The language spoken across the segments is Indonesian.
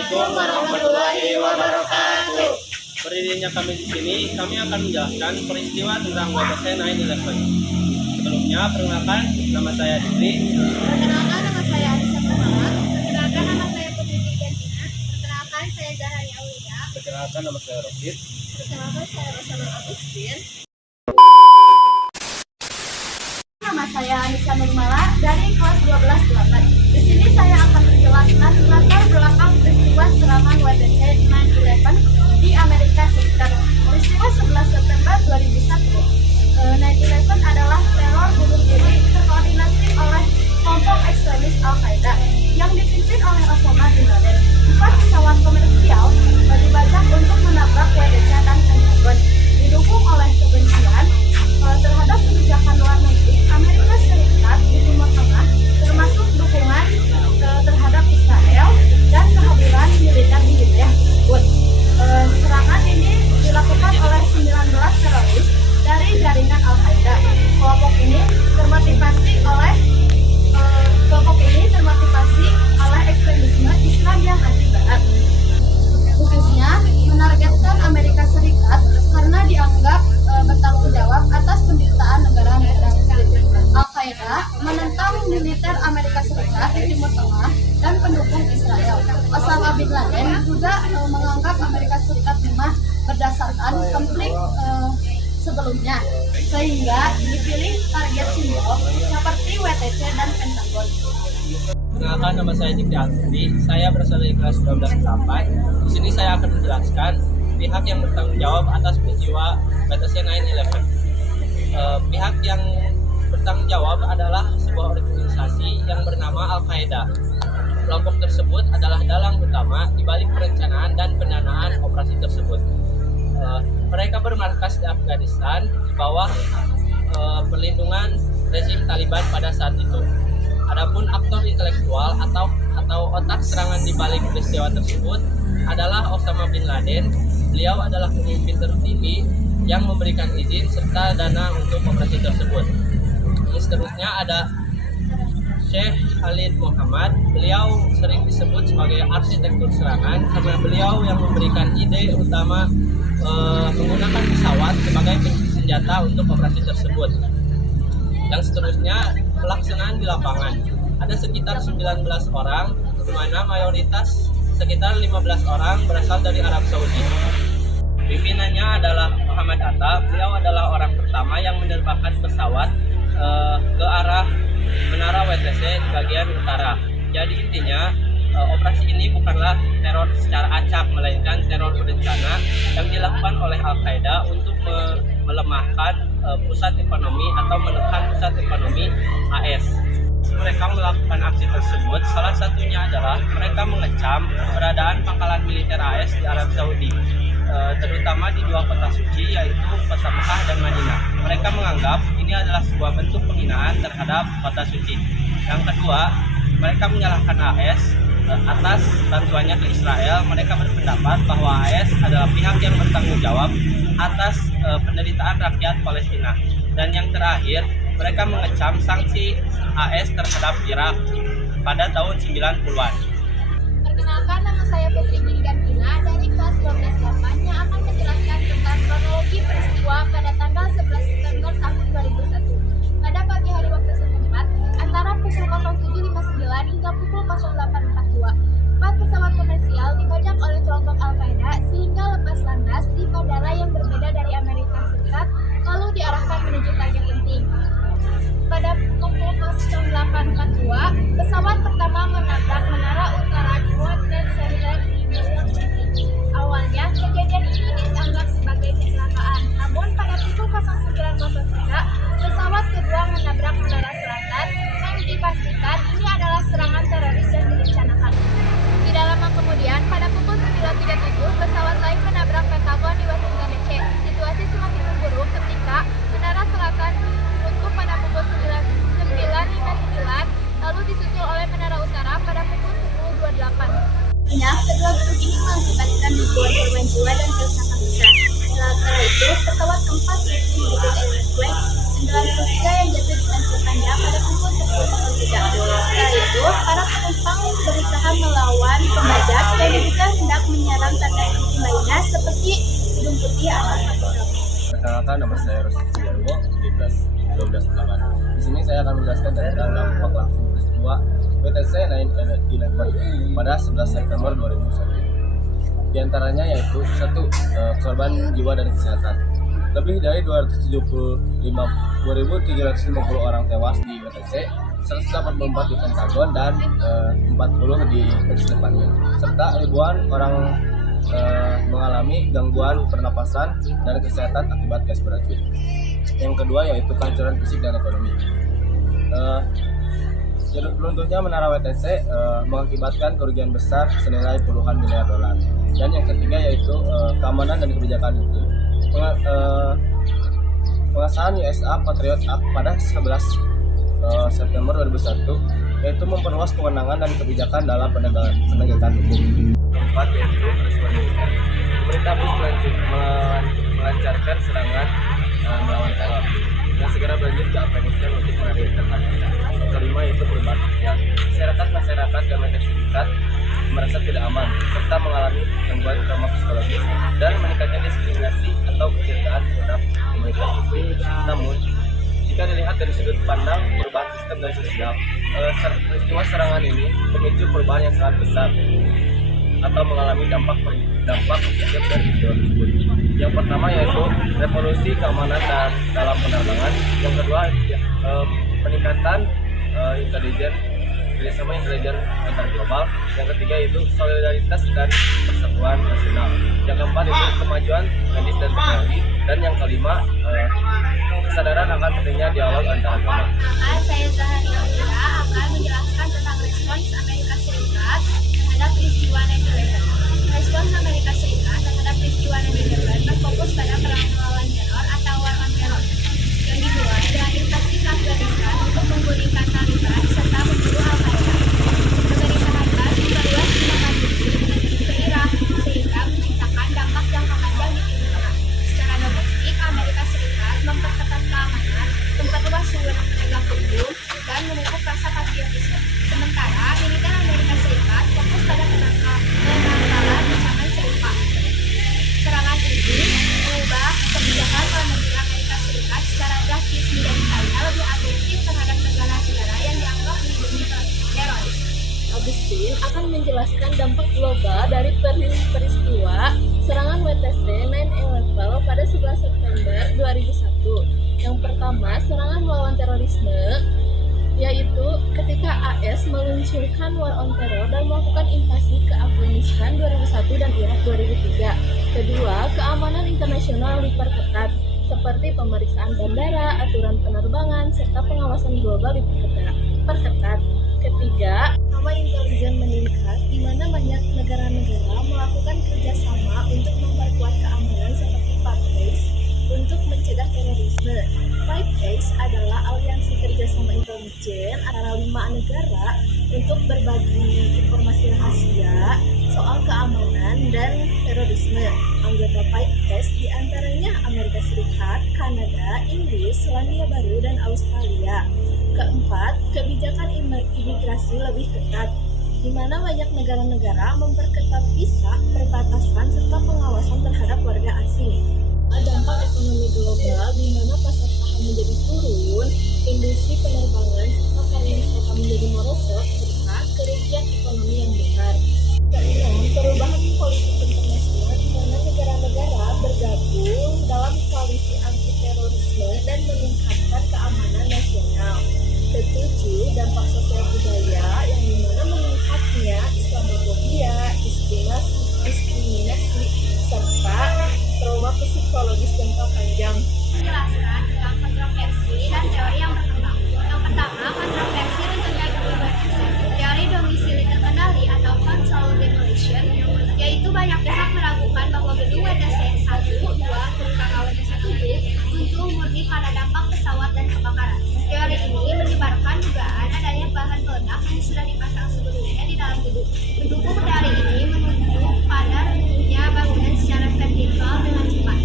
Assalamualaikum warahmatullahi wabarakatuh. Berdirinya kami di sini, kami akan menjelaskan peristiwa tentang WTC 9/11. Sebelumnya, perkenalkan nama saya Diri. Perkenalkan nama saya Anissa Muhammad. Perkenalkan nama saya Putri Tijantina. Perkenalkan saya Zahari Aulia. Perkenalkan nama saya Rokit. Perkenalkan saya Rosanul Agustin. Nama saya Anissa Nurmala dari kelas 12-8. Di sini saya akan menjelaskan latar belakang peristiwa serangan WTC 9/11 di Amerika Serikat. Peristiwa 11 September 2001. 9/11 adalah teror bunuh diri terkoordinasi oleh kelompok ekstremis Al-Qaeda yang dipimpin oleh Osama bin Laden. 4 pesawat komersial dibajak untuk menabrak WTC dan Pentagon, didukung oleh kebencian terhadap kebijakan luar negeri Amerika Serikat di Timur Tengah, termasuk dukungan terhadap Israel dan kehadiran militer di wilayah tersebut. Serangan ini dilakukan oleh 19 teroris dari jaringan Al-Qaeda. Kelompok ini termotivasi oleh ekstremisme Islam yang anti-Barat, khususnya menargetkan Amerika Serikat karena dianggap bertanggung jawab atas penderitaan negara-negara Muslim. Al-Qaeda menentang militer Amerika Serikat di Timur Tengah dan pendukung Israel. Osama bin Laden juga menganggap Amerika Serikat lemah berdasarkan konflik sebelumnya, sehingga dipilih target simbol seperti WTC dan Pentagon. Perkenalkan nama saya Dikti Alfri. Saya berasal dari kelas 12-8. Di sini saya akan menjelaskan pihak yang bertanggung jawab atas peristiwa WTC 9/11. Pihak yang bertanggung jawab adalah sebuah organisasi yang bernama Al-Qaeda. Kelompok tersebut adalah dalang utama di balik perencanaan dan pendanaan operasi tersebut. Mereka bermarkas di Afghanistan di bawah perlindungan rezim Taliban pada saat itu. Adapun aktor intelektual atau otak serangan di balik peristiwa tersebut adalah Osama bin Laden. Beliau adalah pemimpin tertinggi yang memberikan izin serta dana untuk operasi tersebut. Seterusnya ada Syekh Khalid Muhammad. Beliau sering disebut sebagai arsitektur serangan karena beliau yang memberikan ide utama menggunakan pesawat sebagai senjata untuk operasi tersebut. Yang seterusnya pelaksanaan di lapangan. Ada sekitar 19 orang, di mana mayoritas sekitar 15 orang berasal dari Arab Saudi. Pimpinannya adalah Muhammad Atta. Beliau adalah orang pertama yang menerbangkan pesawat ke arah menara WTC di bagian utara. Jadi intinya operasi ini bukanlah teror secara acak, melainkan teror berencana yang dilakukan oleh Al-Qaeda untuk melemahkan pusat ekonomi atau menekan pusat ekonomi AS. Mereka melakukan aksi tersebut, salah satunya adalah mereka mengecam keberadaan pangkalan militer AS di Arab Saudi, terutama di 2 kota suci, yaitu kota Mekah dan Madinah. Mereka menganggap ini adalah sebuah bentuk penghinaan terhadap kota suci. Yang kedua, mereka menyalahkan AS atas bantuannya ke Israel. Mereka berpendapat bahwa AS adalah pihak yang bertanggung jawab atas penderitaan rakyat Palestina. Dan yang terakhir, mereka mengecam sanksi AS terhadap Irak pada tahun 90-an. Perkenalkan, nama saya Putri Tijantina dari kelas 12-8 yang akan menjelaskan tentang kronologi peristiwa pada tanggal 11 September tahun 2001. Pada pagi hari waktu setempat, antara pukul 07.59 hingga pukul 08.42, 4 pesawat komersial dibajak oleh kelompok Al-Qaeda sehingga lepas landas di bandara yang berbeda dari Amerika Serikat, lalu diarahkan menuju target penting. Pada pukul 08.42, pesawat pertama menabrak menara utara di World Trade Center di New York City. Perkenalkan, nama saya Rosi Sujarwo di kelas 12 Di sini saya akan menjelaskan tentang dampak langsung peristiwa WTC 9/11 pada 11 September 2001. Di antaranya yaitu 1. Korban jiwa dan kesehatan. Lebih dari 275.750 orang tewas di WTC, 184 di Pentagon dan 40 di Pennsylvania, serta ribuan orang mengalami gangguan pernapasan dan kesehatan akibat gas beracun. Yang kedua yaitu kehancuran fisik dan ekonomi. Runtuhnya menara WTC mengakibatkan kerugian besar senilai puluhan miliar dolar. Dan yang ketiga yaitu keamanan dan kebijakan hukum. Pengesahan USA Patriot Act pada 11 September 2001 yaitu memperluas kewenangan dan kebijakan dalam penegakan hukum. Keempat yaitu respon militer. Pemerintah Bush melancarkan serangan melawan teror yang segera berlanjut ke Afghanistan untuk menarikkan Al-Qaeda. Kelima yaitu perubahan sosial. Masyarakat di Amerika Serikat merasa tidak aman serta mengalami gangguan trauma psikologis dan meningkatnya diskriminasi atau kecurigaan terhadap komunitas muslim. Namun, jika dilihat dari sudut pandang perubahan sistem dan sosial, peristiwa serangan ini memicu perubahan yang sangat besar atau mengalami dampak positif dari peristiwa tersebut. Yang pertama yaitu revolusi keamanan dan dalam penerbangan. Yang kedua peningkatan kerjasama intelijen antar global. Yang ketiga yaitu solidaritas dan persatuan nasional. Yang keempat yaitu kemajuan medis dan teknologi. Dan yang kelima kesadaran akan pentingnya dialog antar agama. Maka saya Zahari Aura akan menjelaskan tentang respons Amerika Serikat terhadap peristiwa 9/11. Respons Amerika Serikat terhadap peristiwa 9/11 berfokus pada perang melawan teror atau war on terror yang dimulai dengan invasi ke Afghanistan untuk memulihkan Taliban serta membunuh Al-Qaeda. Pemerintahan Bush memperluas tindakan musuh ke Irak sehingga menciptakan dampak jangka panjang di Timur Tengah. Secara domestik, Amerika Serikat memperketat keamanan, memperluas wewenang penegak hukum, dan memupuk rasa patriotisme. Sementara militer Amerika Serikat fokus pada penangkalan ancaman serupa. Serangan ini mengubah kebijakan luar negeri Amerika Serikat secara drastis menjadi hanya lebih agresif terhadap negara-negara yang dianggap melindungi teroris. Agustin akan menjelaskan dampak global dari peristiwa serangan WTC 9/11 pada 11 September 2001. Yang pertama, serangan melawan terorisme, yaitu ketika AS meluncurkan war on terror dan melakukan invasi ke Afghanistan 2001 dan Irak 2003. Kedua, keamanan internasional diperketat, seperti pemeriksaan bandara, aturan penerbangan, serta pengawasan global diperketat. Ketiga, nama intelijen meningkat, di mana banyak negara-negara melakukan kerjasama untuk memperkuat keamanan seperti Five Eyes untuk mencegah terorisme. Five Eyes adalah aliansi kerjasama intelijen antara 5 negara untuk berbagi informasi rahasia soal keamanan dan terorisme. Anggota Five Eyes diantaranya Amerika Serikat, Kanada, Inggris, Selandia Baru, dan Australia. Keempat, kebijakan imigrasi lebih ketat, di mana banyak negara-negara memperketat visa, perbatasan, serta pengawasan terhadap warga asing. Dampak ekonomi global, di mana pasar saham menjadi turun, industri penerbangan, serta pariwisata menjadi merosot, serta kerugian ekonomi yang besar. Keenam, perubahan politik internasional, di mana negara-negara bergabung dalam koalisi anti-terorisme dan meningkatkan keamanan nasional. Ketujuh, dampak sosial budaya, yang dimana meningkatnya Islamofobia, diskriminasi, serta trauma psikologis jangka panjang. Menjelaskan tentang kontroversi dan teori yang berkembang. Yang pertama, kontroversi runtuhnya gedung WTC. Teori domisili terkendali atau control demolition, yaitu banyak pihak meragukan bahwa gedung WTC 1, 2, terutama WTC 7, runtuh murni karena dampak pesawat dan kebakaran. Teori ini menyebarkan dugaan adanya bahan peledak yang sudah dipasang sebelumnya di dalam gedung. Mendukung teori ini menunjuk pada runtuhnya bangunan secara vertikal dengan cepat.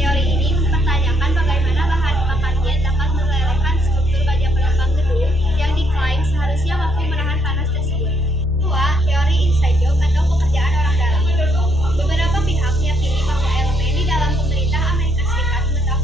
Teori ini mempertanyakan bagaimana bahan bakarnya dapat melelehkan struktur baja penambang gedung yang diklaim seharusnya mampu menahan panas tersebut. Kedua, teori inside job atau pekerjaan orang dalam. Beberapa pihak meyakini bahwa elemen di dalam pemerintah Amerika Serikat mengetahui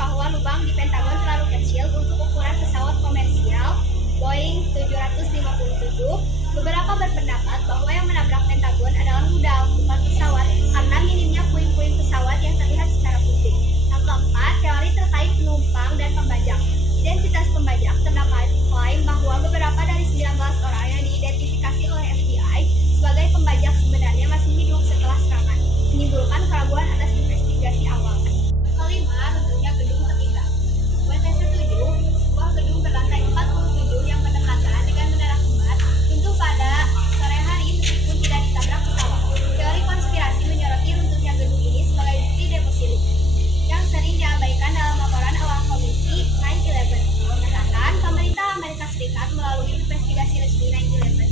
bahwa lubang di Pentagon terlalu kecil untuk ukuran pesawat komersial Boeing 757. Beberapa berpendapat bahwa yang menabrak Pentagon adalah rudal, bukan pesawat, karena minimnya puing-puing pesawat yang terlihat secara publik. Yang keempat, teori terkait penumpang dan pembajak. Identitas pembajak terdapat klaim bahwa beberapa dari 19 orang yang diidentifikasi oleh FBI sebagai pembajak sebenarnya masih hidup setelah serangan, menimbulkan keraguan atas investigasi awal. Kelima, runtuhnya gedung ketiga. WTC-7, sebuah gedung berlantai 47 yang berdekatan dengan menara kembar, runtuh pada sore hari meskipun tidak ditabrak pesawat. Teori konspirasi menyoroti runtuhnya gedung ini sebagai bukti deposito yang sering diabaikan dalam laporan awal komisi 9/11. Catatan, pemerintah Amerika Serikat melalui investigasi resmi 9/11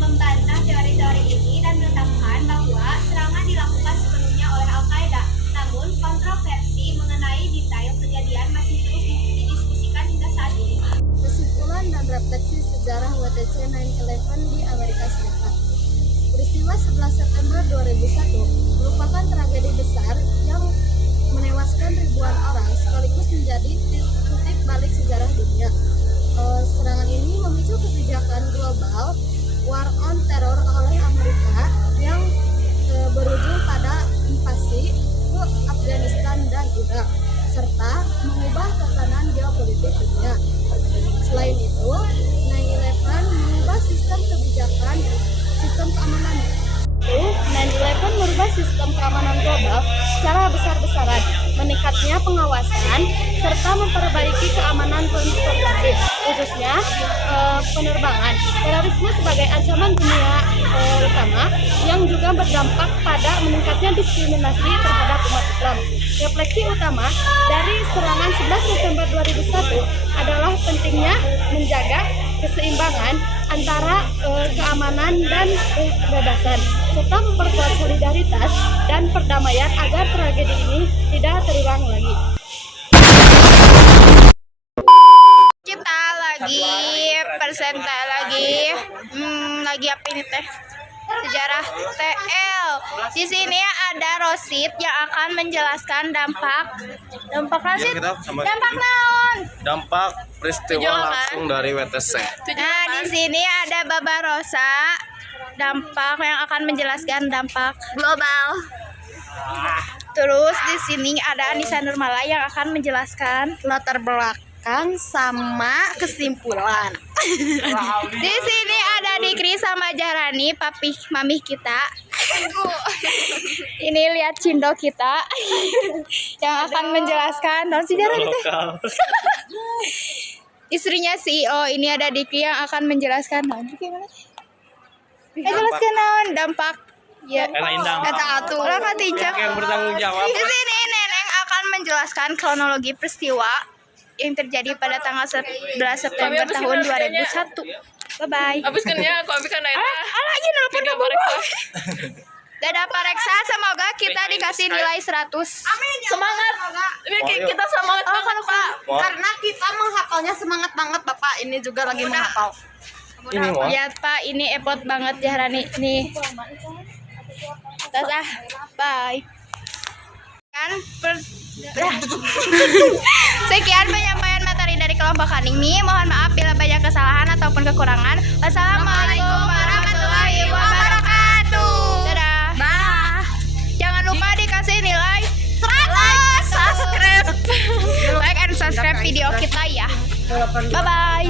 membantah teori-teori ini dan menetapkan bahwa serangan dilakukan sepenuhnya oleh Al-Qaeda. Namun, kontroversi mengenai detail kejadian masih terus didiskusikan hingga saat ini. Kesimpulan dan refleksi sejarah WTC 9/11 di Amerika Serikat. Peristiwa 11 September 2001 merupakan tragedi besar yang menewaskan ribuan orang sekaligus menjadi titik balik sejarah dunia. Serangan ini memicu kebijakan global war on terror oleh Amerika yang berujung pada invasi ke Afghanistan dan Irak serta mengubah tatanan geopolitik dunia. Selain itu, 9/11 mengubah sistem kebijakan, sistem keamanan. 9/11 merubah sistem keamanan global secara besar-besaran, meningkatnya pengawasan, serta memperbaiki keamanan transportasi, khususnya penerbangan. Terorisme sebagai ancaman dunia utama yang juga berdampak pada meningkatnya diskriminasi terhadap umat Islam. Refleksi utama dari serangan 11 September 2001 adalah pentingnya menjaga keseimbangan antara keamanan dan kebebasan, serta memperkuat solidaritas dan perdamaian agar tragedi ini tidak terulang lagi. Kita lagi presenta lagi apa ini teh? Sejarah TL. Di sini ada Rosid yang akan menjelaskan dampak Rosid. Dampak naon? Dampak peristiwa langsung dari WTC. Nah, di sini ada Baba Rosa, dampak yang akan menjelaskan dampak global. Terus di sini ada Anissa Nurmala yang akan menjelaskan latar belakang sama kesimpulan. Di sini ada Dikri sama Jarani, papi mami kita. Ini lihat cindo kita yang akan menjelaskan non sejarah itu. Istrinya CEO, ini ada Dikri yang akan menjelaskan non. Gimana? Jelaskan non dampak. Ya, kata atuh. Orang katijak yang bertanggung jawab. Di sini Neneng akan menjelaskan kronologi peristiwa yang terjadi pada tanggal 11 September tahun 2001. Bye-bye. Abiskan ya, aku abiskan aja. Lagi nelfon ke Bapak. Dadah Pak Reksa, semoga kita dikasih nilai 100. Amin. Semangat. Ini kita semangat banget, Pak. Karena kita menghafalnya semangat banget, Bapak. Ini juga lagi menghafal. Ini mah. Lihat Pak, ini effort banget ya Rani. Nih. Dadah. Bye. Sekian penyampaian materi dari kelompok Kaningmi. Mohon maaf bila banyak kesalahan ataupun kekurangan. Wassalamualaikum warahmatullahi wabarakatuh. Dadah. Bye. Jangan lupa dikasih nilai 100. Subscribe. Like and subscribe video kita ya. Bye bye.